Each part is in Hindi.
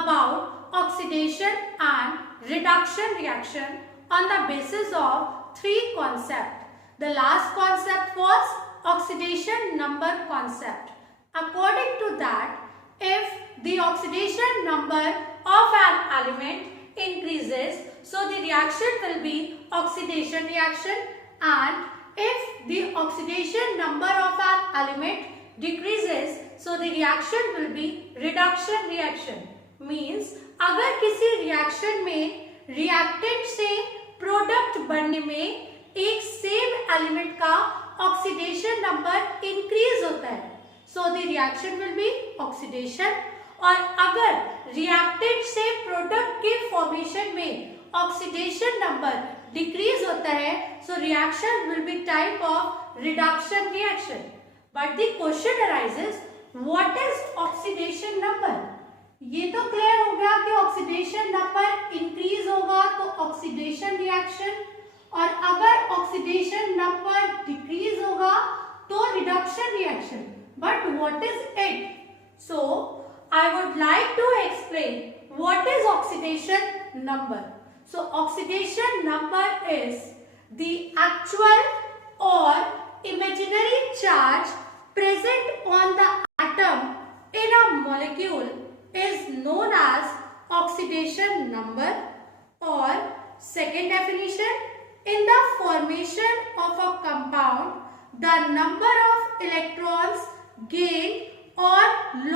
about oxidation and reduction reaction on the basis of three concepts. The last concept was oxidation number concept. According to that, if the oxidation number of an element increases, so the reaction will be oxidation reaction, and if the oxidation number of an element decreases, so the reaction will be reduction reaction. Means अगर किसी रिएक्शन में रिएक्टेंट से प्रोडक्ट बनने में एक सेम एलिमेंट का ऑक्सीडेशन नंबर इंक्रीज होता है, so the reaction will be oxidation. और अगर रिएक्टेंट से प्रोडक्ट के फॉर्मेशन में ऑक्सीडेशन नंबर डिक्रीज होता है, so reaction will be type of reduction reaction. But the question arises, what is oxidation number? ये तो क्लियर हो गया कि ऑक्सीडेशन नंबर इंक्रीज होगा तो ऑक्सीडेशन रिएक्शन, और अगर ऑक्सीडेशन नंबर डिक्रीज होगा तो reduction reaction. But what is it? So I would like to explain what is oxidation number. So oxidation number is the actual और imaginary charge present on the atom in a molecule is known as oxidation number. Or second definition, in the formation of a compound, the number of electrons gained or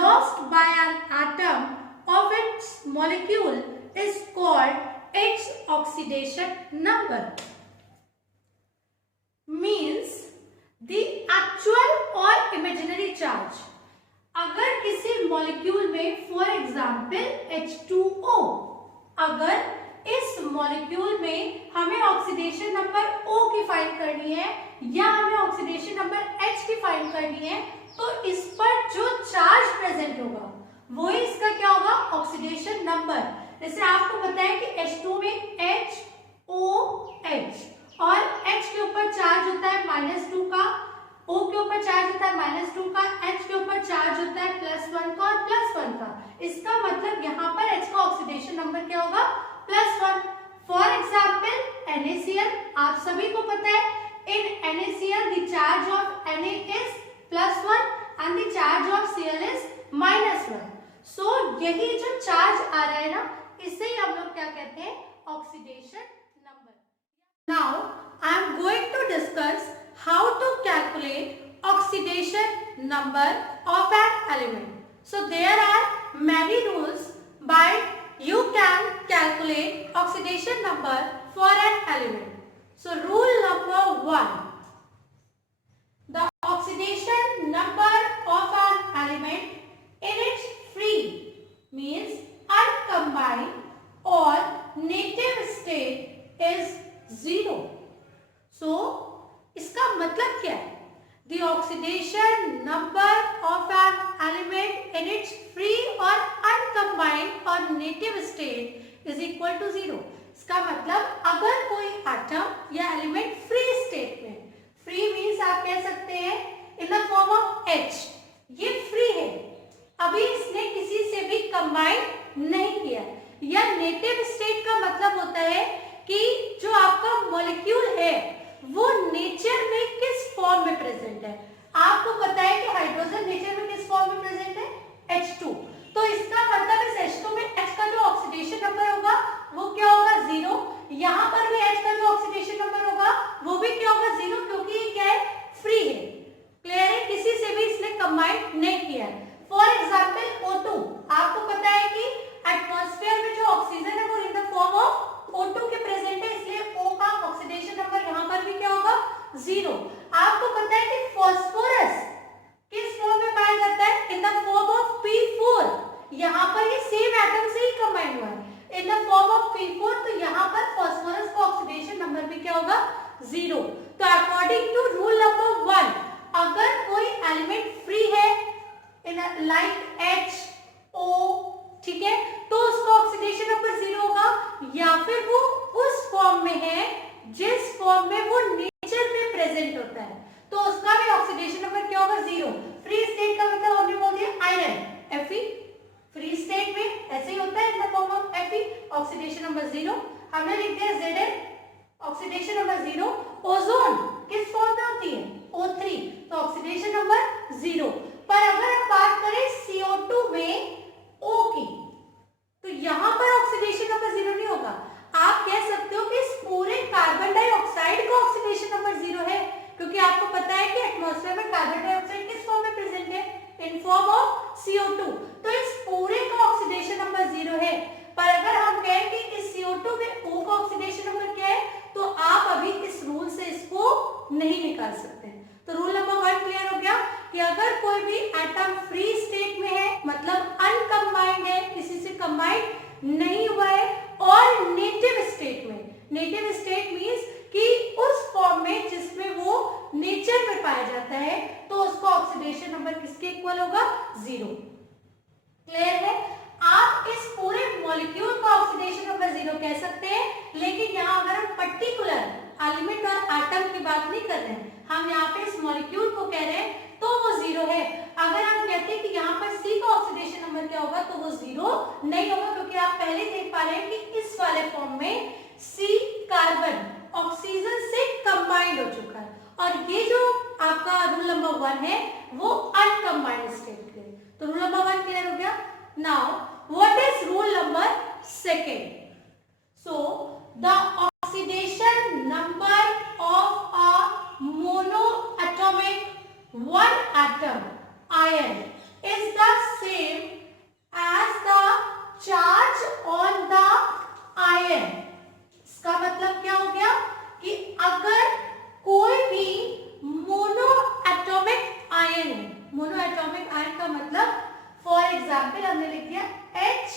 lost by an atom of its molecule is called its oxidation number. Means the actual or imaginary charge. अगर किसी मॉलिक्यूल में फॉर एग्जाम्पल H2O, अगर इस मॉलिक्यूल में हमें ऑक्सीडेशन नंबर O की फाइंड करनी है या हमें ऑक्सीडेशन नंबर H की फाइंड करनी है, तो इस पर जो चार्ज प्रेजेंट होगा वो इसका क्या होगा? Oxidation number. जैसे आपको पता है कि H2 में HOH और H के ऊपर चार्ज होता है -2 का, O के ऊपर चार्ज होता है -2 का, H के ऊपर चार्ज होता है +1 का और +1 का. इसका मतलब यहाँ पर H का ऑक्सीडेशन नंबर क्या होगा? +1. फॉर एग्जाम्पल NaCl, आप सभी को पता है इन NaCl the charge of Na is +1 and the charge of Cl is -1. सो यही जो चार्ज आ रहा है ना, इसे ही हम लोग क्या कहते हैं? Oxidation number. Now I am going to discuss how to calculate oxidation number of an element. So there are many rules by you can calculate oxidation number for an element. So rule number 1, the oxidation number of an element in its free means uncombined or native state is 0. So इसका मतलब क्या है? The oxidation number of an element in its free or uncombined or native state is equal to 0. इसका मतलब अगर कोई एटम या एलिमेंट फ्री स्टेट में, फ्री मीन्स आप कह सकते हैं in the form of H, ये फ्री है, अभी इसने किसी से भी कंबाइन नहीं किया. या नेटिव स्टेट का मतलब होता है कि जो आपका मॉलिक्यूल है वो नेचर में किस फॉर्म में प्रेजेंट है. आपको पता है कि हाइड्रोजन नेचर में किस फॉर्म में प्रेजेंट है? H2. तो इसका मतलब इस H2 में H का जो ऑक्सीडेशन नंबर होगा वो क्या होगा? 0. यहाँ पर भी H का जो ऑक्सीडेशन नंबर होगा वो भी क्या होगा? 0, क्योंकि ये क्या है? फ्री है. क्लियर है? किसी से भी इसने कंबाइन नहीं किया है. फॉर एग्जाम्पल O2, आपको पता है कि एटमॉस्फेयर में जो ऑक्सीजन है वो in the form of O2 के प्रेजेंट है, इसलिए O का ऑक्सीडेशन नंबर यहाँ पर भी क्या होगा? 0. आपको पता है कि फास्फोरस किस फॉर्म में पाया जाता है? In the form of P4. यहाँ पर ये सेम एटम से ही कंबाइन हुआ है in the form of P4, तो यहाँ पर फास्फोरस का ऑक्सीडेशन नंबर भी क्या होगा? 0. तो अकॉर्डिंग टू रूल नंबर 1, अगर कोई एलिमेंट फ्री है इन लाइक HO, ठीक है, तो उसका ऑक्सीडेशन नंबर 0 होगा, या फिर वो उस फॉर्म में है जिस फॉर्म में वो नेचर में प्रेजेंट होता है, तो उसका भी ऑक्सीडेशन नंबर क्या होगा? 0. फ्री स्टेट का मतलब हमने बोल दिया आयरन Fe, फ्री स्टेट में ऐसे ही होता है in the form of Fe, oxidation number 0। हमने लिख दिया Zn, ऑक्सीडेशन नंबर 0। ओजोन किस फॉर्म में होती है? O3, तो ऑक्सीडेशन नंबर 0। पर अगर हम बात करें CO2 में O की, तो यहाँ पर ऑक्सीडेशन नंबर 0 नहीं होगा। आप कह सकते हो कि इस पूरे कार्बन डाइऑक्साइड का ऑक्सीडेशन नंबर 0 है, क्योंकि आपको पता है कि एटमॉस्फेयर में कार्बन डाइऑक्साइड किस फॉर्म में प्रेजेंट है? In form of CO2। तो इस पूरे का ऑक्सीडेशन नंबर 0 है। पर अगर हम कहें कि इस CO2 में O का ऑक्सीडेशन नंबर क्या है, तो आप अभी इस रूल से इसको नहीं निकाल सकते। तो रूल नंबर 1 क्लियर हो गया कि अगर कोई भी एटम फ्री स्टेट में है, मतलब अनकंबाइंड है, किसी से कंबाइंड नहीं हुआ है, और नेटिव स्टेट में, नेटिव स्टेट मींस कि उस फॉर्म में जिसमें वो नेचर में पाया जाता है, तो उसका ऑक्सीडेशन नंबर किसके इक्वल होगा? 0। क्लियर है? आप इस पूरे मॉलिक्यूल का ऑक्सीडेशन नंबर 0 कह सकते हैं, लेकिन यहाँ अगर हम पर्टिकुलर एलिमेंट और एटम की बात नहीं कर रहे हैं, हम यहाँ पे इस मॉलिक्यूल को कह रहे हैं, तो वो 0 है। अगर हम कहते हैं कि यहाँ पर C का ऑक्सीडेशन नंबर क्या होगा, तो वो 0 नहीं होगा, क्योंकि आप पहले देख पा रहे हैं कि इस वाले फॉर्म में C कार्बन ऑक्सीजन से कंबाइंड हो चुका है, और ये जो आपका रूल नंबर 1 है वो अनकंबाइंड स्टेट के लिए। तो रूल नंबर 1 क्लियर हो गया। Now what is rule number 2? So the oxidation number of a monoatomic one atom ion is the same as the charge on the ion। इसका मतलब क्या हो गया कि अगर कोई भी मोनोएटॉमिक आयन है, मोनोएटॉमिक आयन का मतलब फॉर एग्जाम्पल हमने लिख दिया H+,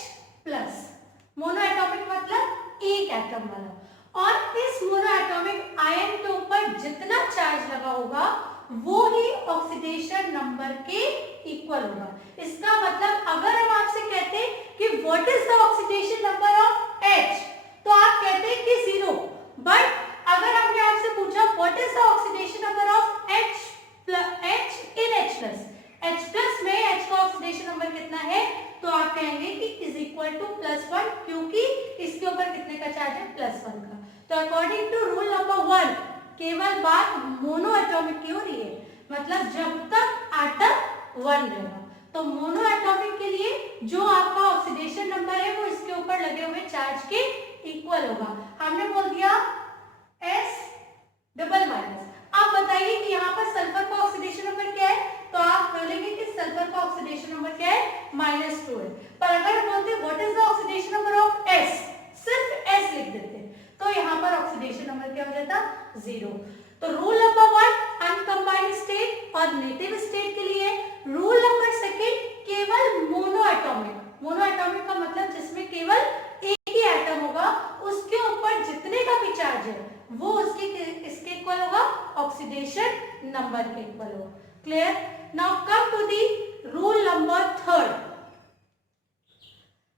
मोनोएटॉमिक मतलब एक एटम वाला, और इस मोनोएटॉमिक आयन के ऊपर जितना चार्ज लगा होगा वो ही ऑक्सीडेशन नंबर के इक्वल होगा। इसका मतलब अगर हम आपसे कहते हैं कि what is the oxidation number of H, तो आप कहते हैं कि 0। बट अगर हमने आपसे पूछा what is the oxidation number of H in H+, में H का ऑक्सीडेशन नंबर कितना है, तो आप कहेंगे कि इज इक्वल टू +1, क्योंकि इसके ऊपर कितने का चार्ज है? +1 का। तो अकॉर्डिंग टू रूल नंबर 1 केवल बात मोनोएटॉमिक की हो रही है, मतलब जब तक एटम 1 रहेगा, तो मोनोएटॉमिक के लिए जो आपका ऑक्सीडेशन नंबर है वो इसके ऊपर लगे हुए चार्ज के इक्वल होगा। हमने बोल दिया S+। आप बताइए कि यहाँ पर सल्फर का ऑक्सीडेशन नंबर क्या है, तो आप बोलेंगे कि सल्फर का ऑक्सीडेशन नंबर क्या है? -2 है। पर अगर हम बोलते what is the oxidation number of S, सिर्फ S लिख देते, तो यहाँ पर ऑक्सीडेशन नंबर क्या हो जाता? 0। तो रूल नंबर 1 अनकंबाइंड स्टेट और नेटिव स्टेट के लिए, रूल नंबर 2 केवल मोनोएटॉमिक, मोनोएटॉमिक का मतलब जिसमें केवल एक ही एटम होगा, उसके ऊपर जितने का भी चार्ज है वो उसके इसके इक्वल होगा, ऑक्सीडेशन नंबर के इक्वल होगा। Clear? Now come to the rule number 3।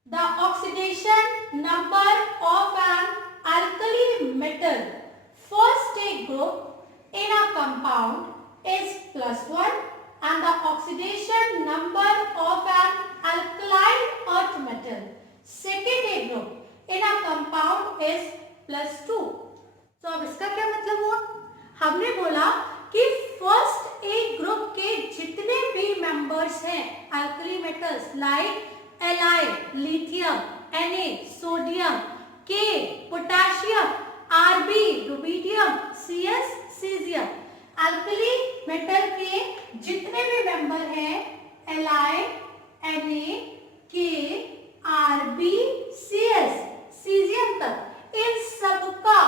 The oxidation number of an alkali metal for state group in a compound is +1 and the oxidation number of an alkaline earth metal second A group in a compound is +2। तो अब इसका क्या मतलब हुआ? हमने बोला कि फर्स्ट ए ग्रुप के जितने भी मेंबर्स हैं alkali metals like Li lithium, Na sodium, K potassium, Rb rubidium, Cs caesium, alkali metal के जितने भी मेंबर हैं Li, Na, K, Rb, Cs caesium तक, इन सबका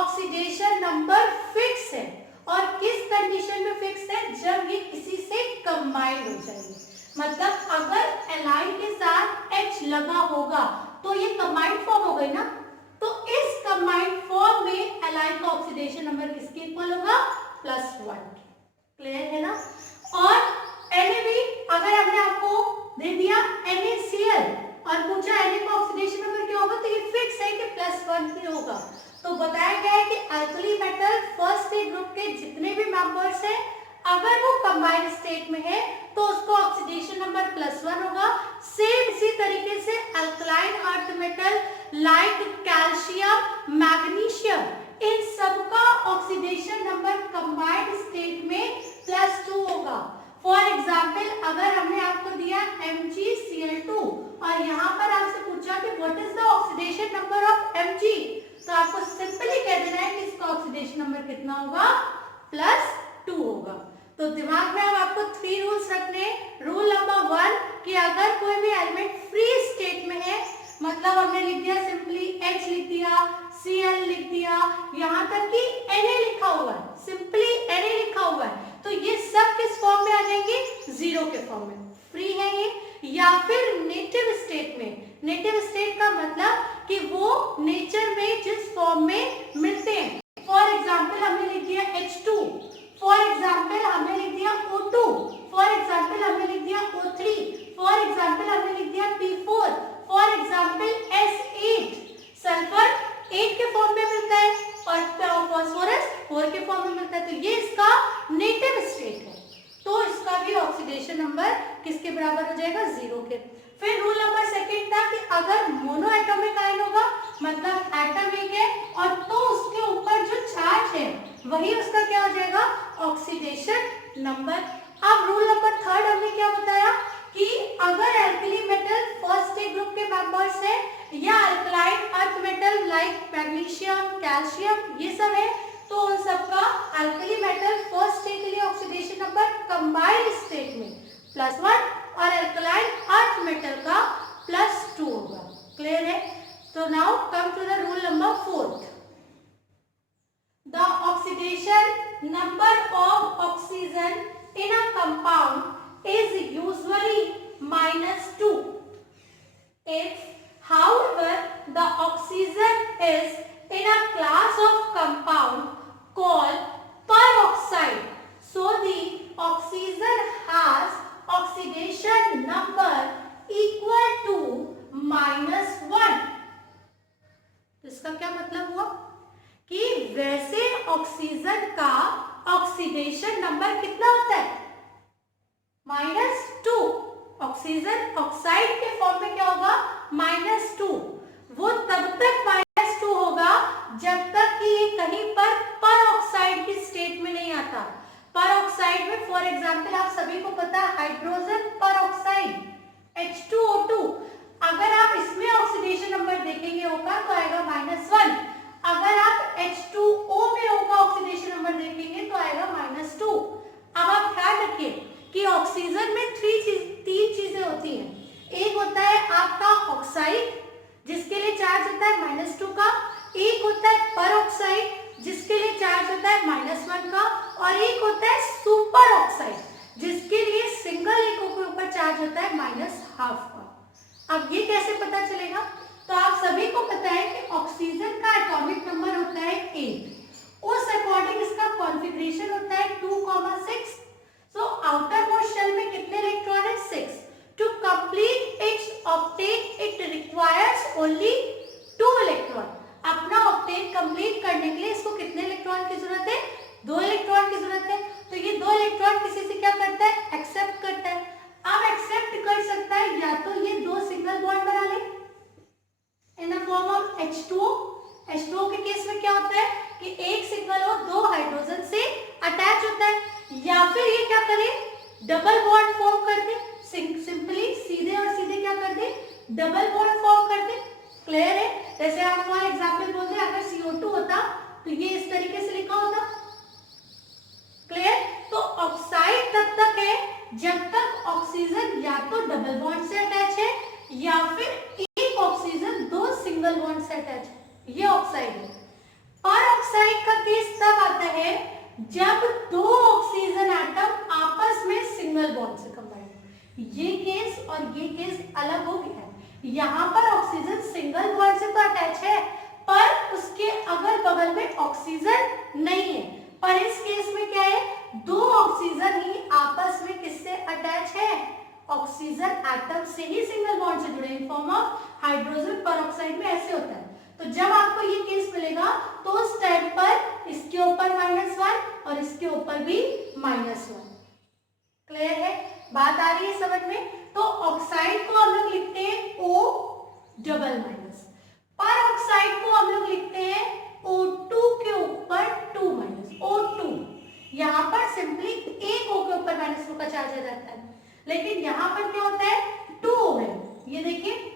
ऑक्सीडेशन नंबर फिक्स है। और किस कंडीशन में फिक्स है? जब ये किसी से कंबाइंड हो जाएंगे, मतलब अगर Li के साथ H लगा होगा तो ये कंबाइंड फॉर्म हो गई ना, तो इस कंबाइंड फॉर्म में Li का ऑक्सीडेशन नंबर किसके इक्वल होगा? +1। क्लियर है ना? और Na भी अगर हमने आपको दे दिया NaCl और पूछा Na का ऑक्सीडेशन नंबर क्या होगा, तो ये फिक्स है कि +1 ही होगा। तो बताया गया है कि alkali metal first A group के जितने भी मेंबर्स हैं, अगर वो कंबाइंड स्टेट में है तो उसका ऑक्सीडेशन नंबर +1 होगा। सेम इसी तरीके से alkaline earth metal like calcium, magnesium, इन सबका ऑक्सीडेशन नंबर कंबाइंड स्टेट में +2 होगा। फॉर एग्जाम्पल अगर हमने आपको दिया MgCl2 और यहाँ पर आपसे पूछा कि what is the oxidation number of Mg, तो आपको सिंपली कह देना है कि इसका ऑक्सीडेशन नंबर कितना होगा, +2 होगा। तो दिमाग में अब आपको 3 रूल्स रखने हैं। रूल नंबर 1 कि अगर कोई भी एलिमेंट फ्री स्टेट में है, मतलब हमने लिख दिया सिंपली H लिख दिया, Cl लिख दिया, यहाँ तक कि Na लिखा हुआ है, सिंपली Na लिखा हुआ है, तो ये सब किस फॉर्म में आ जाएंगे, 0 के फॉर्म में। फ्री है ये, या फिर नेटिव स्टेट में। नेटिव स्टेट का मतलब कि वो नेचर में जिस फॉर्म में मिलते हैं। फॉर एग्जाम्पल हमने लिख दिया H2, फॉर एग्जाम्पल हमने लिख दिया O2, फॉर एग्जाम्पल हमने लिख दिया O3, फॉर एग्जाम्पल हमने लिख दिया P4, for example S8। Sulphur 8 के फॉर्म में मिलता है और फास्फोरस 4 के फॉर्म में मिलता है, तो ये इसका नेटिव स्टेट है, तो इसका भी ऑक्सीडेशन नंबर किसके बराबर हो जाएगा, 0 के। फिर रूल नंबर 2 था कि अगर मोनो एटॉमिक आयन होगा, मतलब एटम एक है और तो उसके ऊपर जो चार्ज है वही उसका क्या हो जाएगा, ऑक्सीडेशन नंबर। अब रूल नंबर 3 हमने क्या बताया कि अगर एल्कली मेटल फर्स्ट ग्रुप के मेंबर्स है या alkaline earth metal like magnesium, calcium, ये सब है, तो उन सबका अल्कली मेटल फर्स्ट स्टेट के लिए ऑक्सीडेशन नंबर कंबाइंड स्टेट में +1 और अल्कलाइन अर्थ मेटल का +2 होगा। क्लियर है? तो now come to the rule number 4। The oxidation number of oxygen in a compound is usually -2. If, however, the oxygen is in a class of compound called peroxide, so the oxygen has oxidation number equal to -1. इसका क्या मतलब हुआ कि वैसे ऑक्सीजन का ऑक्सीडेशन नंबर कितना होता है, -2। ऑक्सीजन ऑक्साइड के फॉर्म में क्या होगा, -2। वो तब तक -2 होगा जब तक कि ये कहीं पर परऑक्साइड की स्टेट में नहीं आता। परऑक्साइड में फॉर एग्जांपल आप सभी को पता है हाइड्रोजन परऑक्साइड H2O2, अगर आप इसमें ऑक्सीडेशन नंबर देखेंगे होगा तो आएगा -1। अगर आप H2O में होगा ऑक्सीडेशन नंबर देखेंगे तो आएगा -2। अब आप ध्यान रखिए कि ऑक्सीजन में 3 चीजें होती हैं। एक होता है आपका ऑक्साइड जिसके लिए चार्ज होता है -2 का, एक होता है परऑक्साइड जिसके लिए चार्ज होता है -1 का, और एक होता है सुपर ऑक्साइड जिसके लिए सिंगल एक के ऊपर चार्ज होता है -1/2 का। अब ये कैसे पता चलेगा, तो आप सभी को पता है कि ऑक्सीजन का एटॉमिक नंबर होता है 8, उस अकॉर्डिंग इसका कॉन्फ़िगरेशन होता है 2,6। सो आउटर मोस्ट शेल में कितने इलेक्ट्रॉन है, 6। To complete its octet it requires only 2 electron. अपना ऑक्टेट कंप्लीट करने के लिए इसको कितने इलेक्ट्रॉन की जरूरत है, 2 इलेक्ट्रॉन की जरूरत है। तो ये 2 इलेक्ट्रॉन किसी से क्या करता है, एक्सेप्ट करता है। अब एक्सेप्ट कर सकता है या तो ये 2 सिंगल बॉन्ड बना ले in the form of H2O। H2O के केस में क्या होता है कि एक सिंगल और 2 हाइड्रोजन से अटैच होता है, या फिर ये क्या करे, डबल बॉन्ड फॉर्म कर दे। सिंपली सीधे और सीधे क्या कर दे, डबल बॉन्ड फॉर्म कर दे। क्लियर है? जैसे आप फॉर एग्जांपल बोलते हैं अगर CO2 होता तो ये इस तरीके से लिखा होता। क्लियर? तो ऑक्साइड तब तक है जब तक ऑक्सीजन या तो डबल बॉन्ड से अटैच है या फिर एक ऑक्सीजन 2 सिंगल बॉन्ड से अटैच है, ये ऑक्साइड है। परऑक्साइड का केस तब आता है जब 2 ऑक्सीजन एटम आपस में सिंगल बॉन्ड से कंबाइन हो। ये केस और ये केस अलग हो गया है। यहाँ पर ऑक्सीजन सिंगल बॉन्ड से तो अटैच है पर उसके अगल बगल में ऑक्सीजन नहीं है, पर इस केस में क्या है, 2 ऑक्सीजन ही आपस में किससे अटैच है, ऑक्सीजन एटम से ही सिंगल बॉन्ड से जुड़े in form of hydrogen peroxide में ऐसे होता है। तो जब आपको ये केस मिलेगा तो उस टाइम पर इसके ऊपर -1 और इसके ऊपर भी -1। क्लियर है? बात आ रही है समझ में? तो ऑक्साइड को हम लोग लिखते हैं O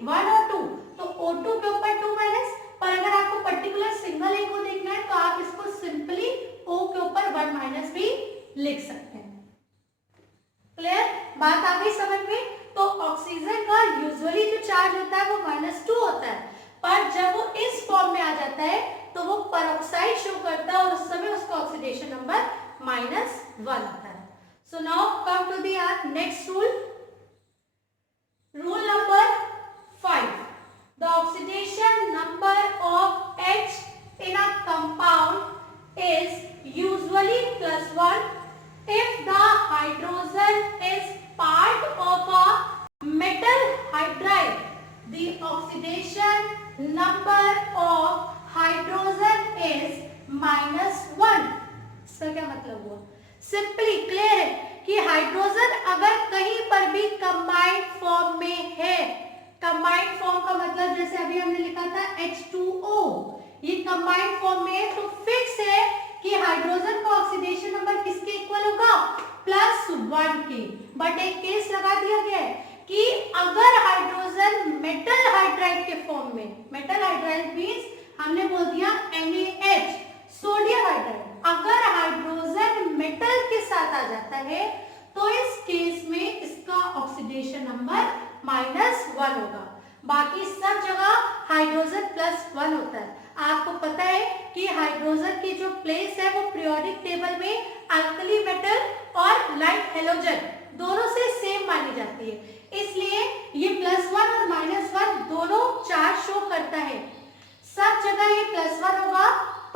1 और 2, तो O2 के ऊपर 2 माइनस, पर अगर आपको पर्टिकुलर सिंगल A को देखना है तो आप इसको सिंपली O के ऊपर 1 माइनस भी लिख सकते हैं। क्लियर, बात आ गई समझ में? तो ऑक्सीजन का यूजुअली जो चार्ज होता है वो -2 होता है, पर जब वो इस फॉर्म में आ जाता है तो वो पेरोक्साइड शो करता है और उस समय उसका ऑक्सीडेशन नंबर -1 आता है। So now come to the next rule, rule number 5, the oxidation number of H in a compound is usually +1 if the hydrogen is part of a metal hydride. The oxidation number of hydrogen is -1. इसका क्या मतलब हुआ? सिंपली क्लियर है कि हाइड्रोजन अगर कहीं पर भी कंबाइंड फॉर्म में है, कंबाइंड फॉर्म का मतलब जैसे अभी हमने लिखा था H2O, ये कंबाइंड फॉर्म में है तो फिक्स है कि हाइड्रोजन का ऑक्सीडेशन नंबर किसके इक्वल होगा? +1 के। बट एक केस लगा दिया गया है कि अगर हाइड्रोजन मेटल हाइड्राइड के फॉर्म में, मेटल हाइड्राइड मींस हमने बोल दिया NaH, सोडियम हाइड्राइड, अगर हाइड्रोजन मेटल के साथ आ जाता है तो इस केस में इसका ऑक्सीडेशन नंबर -1 होगा। बाकी सब जगह हाइड्रोजन +1 होता है। आपको पता है कि हाइड्रोजन की जो प्लेस है वो पीरियोडिक टेबल में अल्कली मेटल और लाइट हेलोजन दोनों से सेम मानी जाती है, इसलिए ये +1 और -1 दोनों चार्ज शो करता है। सब जगह ये +1 होगा,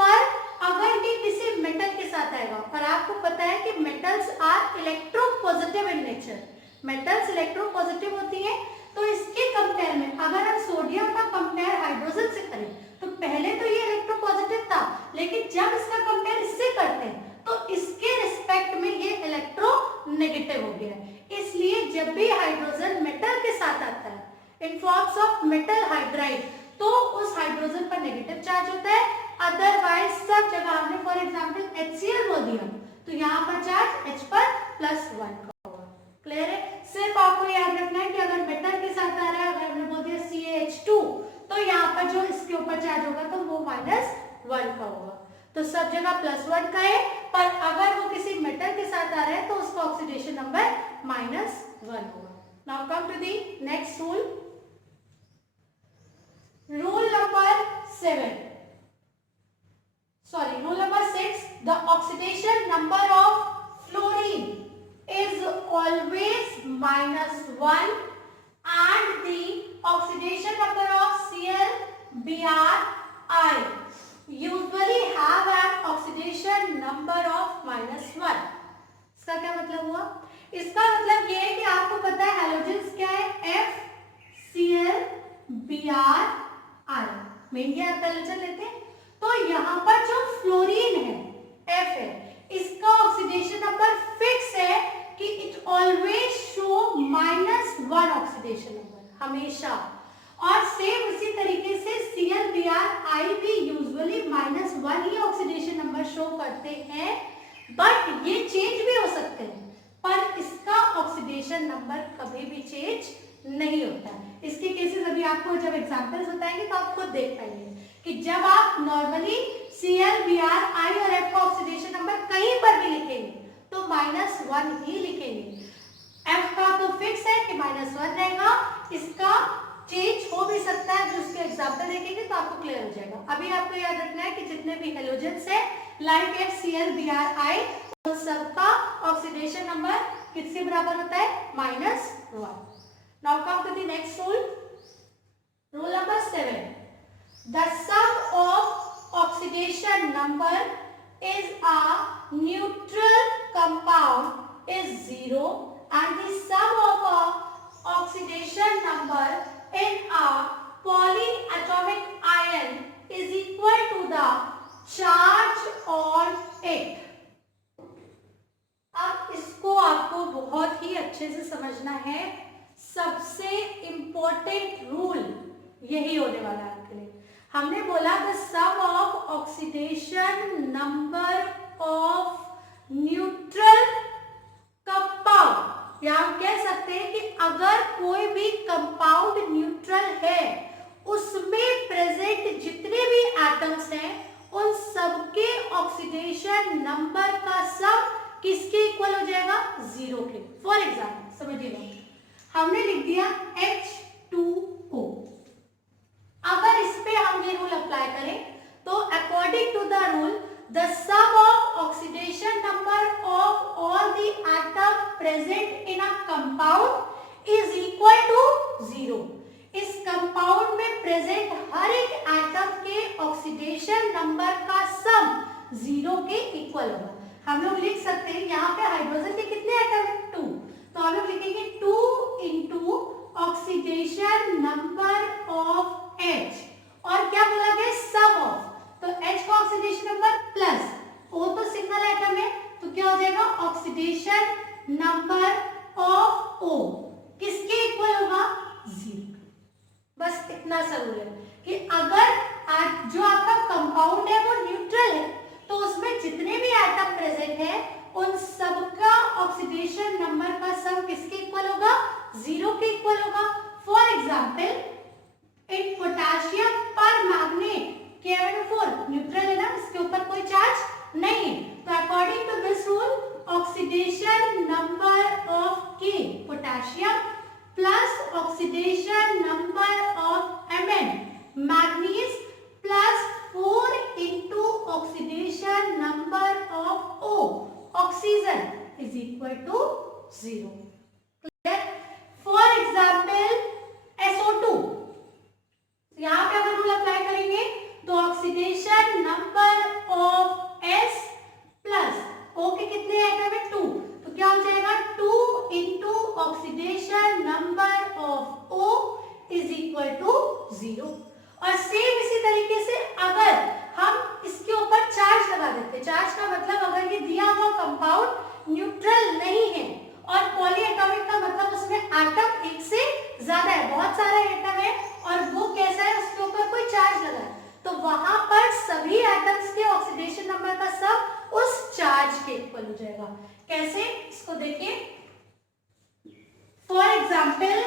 पर अगर ये किसी मेटल के साथ आएगा, और आपको पता है कि metals are electropositive in nature, metals electropositive होती है, तो इसके कंपेयर में अगर हम सोडियम का कंपेयर हाइड्रोजन से करें तो पहले तो ये इलेक्ट्रोपॉजिटिव था, लेकिन जब इसका कंपेयर इससे करते हैं तो इसके रिस्पेक्ट में ये इलेक्ट्रोनेगेटिव हो गया है। इसलिए जब भी हाइड्रोजन मेटल के साथ आता है इन फॉर्म्स ऑफ मेटल हाइड्राइड तो उस हाइड्रोजन पर नेगेटिव चार्ज होता है, अदरवाइज सब जगह हमने फॉर एग्जांपल HCl बोल दिया तो यहाँ पर चार्ज H पर +1 का होगा। क्लियर है? सिर्फ आपको याद रखना है कि अगर मेटल के साथ आ रहा है, अगर हमने बोल दिया CaH2 तो यहाँ पर जो इसके ऊपर चार्ज होगा तो वो -1 का होगा। तो सब जगह +1 का है, पर अगर वो किसी मेटल के साथ आ रहा है तो उसका ऑक्सीडेशन नंबर -1 होगा। Now come to the next rule, rule number 6, the oxidation number of fluorine is always -1 and the oxidation number of ClBrI usually have an oxidation number of -1. इसका क्या मतलब हुआ? इसका मतलब ये है कि आपको पता है हैलोजेंस क्या है? FClBrI, मेन ये आप हैलोजन लेते हैं, तो यहाँ पर जो फ्लोरीन है F है, इसका ऑक्सीडेशन नंबर फिक्स है कि it always show -1 oxidation number हमेशा, और सेम उसी तरीके से ClBrI भी यूजुअली -1 ही ऑक्सीडेशन नंबर शो करते हैं, बट ये चेंज भी हो सकते हैं, पर इसका ऑक्सीडेशन नंबर कभी भी चेंज नहीं होता है। इसके केसेस अभी आपको जब एग्जांपल्स बताएंगे तो आप खुद देख पाएंगे कि जब आप नॉर्मली ClBrI और F का ऑक्सीडेशन नंबर कहीं पर भी लिखेंगे तो -1 ही लिखेंगे। F का तो फिक्स है कि -1 रहेगा, इसका चेंज हो भी सकता है, जो उसके एग्जांपल देखेंगे तो आपको क्लियर हो जाएगा। अभी आपको याद रखना है कि जितने भी हेलोजेंस है लाइक FClBrI उन सबका ऑक्सीडेशन नंबर किसके बराबर होता है? -1। Now come to the next rule. Rule number 7. The sum of oxidation number is a neutral compound is 0 and the sum of a oxidation number in a polyatomic ion is equal to the charge on it. अब इसको आपको बहुत ही अच्छे से समझना है, सबसे इंपॉर्टेंट रूल यही होने वाला है आपके लिए। हमने बोला the sum of oxidation number of neutral compound, या हम कह सकते हैं कि अगर कोई भी कंपाउंड न्यूट्रल किसके इक्वल हो जाएगा? 0 के। फॉर एग्जाम्पल समझिएगा, हमने लिख दिया H2O। अगर इस पे हम ये रूल अप्लाई करें तो according to the rule the sum of oxidation number of all the atom present in a compound is equal to 0। इस कंपाउंड में प्रेजेंट हर एक एटम के ऑक्सीडेशन नंबर का सम 0 के इक्वल होगा। हम लोग लिख सकते हैं, यहाँ पे हाइड्रोजन के कितने एटम है? 2, तो हम लोग लिखेंगे 2 into oxidation number of H, और क्या बोला गया? सम ऑफ, तो H का ऑक्सीडेशन नंबर प्लस O तो सिंगल एटम है, तो क्या हो जाएगा? ऑक्सीडेशन नंबर ऑफ O किसके इक्वल होगा? 0। बस इतना सा रूल है कि अगर जो आपका कंपाउंड है वो न्यूट्रल है तो उसमें जितने भी एटम प्रेजेंट है उन सबका ऑक्सीडेशन नंबर का सम किसके इक्वल होगा? 0 के इक्वल होगा। For example in potassium permanganate K4 neutral है ना, इसके ऊपर कोई चार्ज नहीं है, तो according to this rule oxidation number of K potassium plus oxidation number of Mn manganese plus 4 into oxidation number of O oxygen is equal to 0। Clear? For example SO2, यहाँ पे अगर रूल अप्लाई करेंगे तो oxidation number of S plus O के कितने एटम है? 2, तो क्या हो जाएगा? 2 into oxidation number of O is equal to 0। और सेम इसी तरीके से अगर हम इसके ऊपर चार्ज लगा देते, चार्ज का मतलब अगर ये दिया हुआ कंपाउंड न्यूट्रल नहीं है और पॉलीएटॉमिक का मतलब उसमें एटम एक से ज्यादा है, बहुत सारा एटम है और वो कैसा है? उसके ऊपर कोई चार्ज लगा है, तो वहां पर सभी एटम्स के ऑक्सीडेशन नंबर का सम उस चार्ज के इक्वल हो जाएगा। कैसे? इसको देखिए, फॉर एग्जाम्पल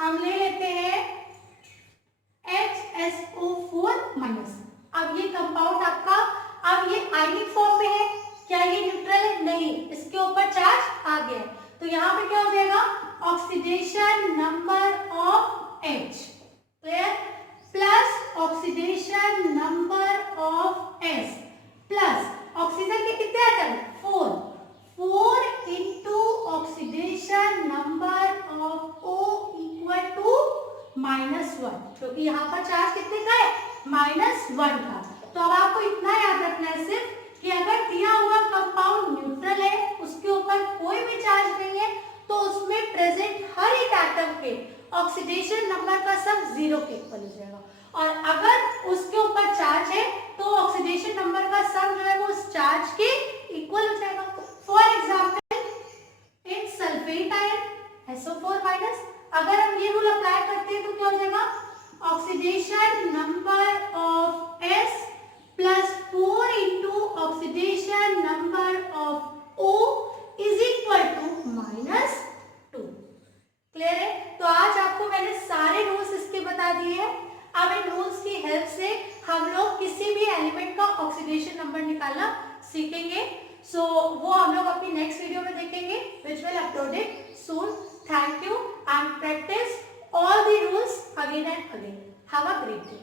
हम ले लेते हैं HSO4 माइनस। अब ये कंपाउंड आपका, अब ये आयनिक फॉर्म में है, क्या ये न्यूट्रल है? नहीं, इसके ऊपर चार्ज आ गया है, तो यहाँ पे क्या हो जाएगा? Oxidation number of H clear plus oxidation number of S plus oxygen के कितने atom? 4 into oxidation number of O equal to -1, क्योंकि यहाँ पर चार्ज कितने का है? -1 का। तो अब आपको इतना याद रखना है सिर्फ कि अगर दिया हुआ कंपाउंड न्यूट्रल है, उसके ऊपर कोई भी चार्ज नहीं है, तो उसमें प्रेजेंट हर एक एटम पे ऑक्सीडेशन नंबर का सम 0 के इक्वल हो जाएगा, और अगर उसके ऊपर चार्ज है तो ऑक्सीडेशन नंबर का सम जो है वो उस चार्ज के इक्वल हो जाएगा। For example in sulphate ion SO4 minus, अगर हम ये रूल अप्लाई करते हैं तो क्या हो जाएगा? Oxidation number of S plus 4 into oxidation number of O is equal to -2। Clear है? तो आज आपको मैंने सारे रूल्स इसके बता दिए हैं। अब इन रूल्स की हेल्प से हम लोग किसी भी एलिमेंट का ऑक्सीडेशन नंबर निकालना सीखेंगे। सो वो हम लोग अपनी नेक्स्ट वीडियो में देखेंगे, which will uploaded soon. Thank you and practice all the rules again and again. Have a great day.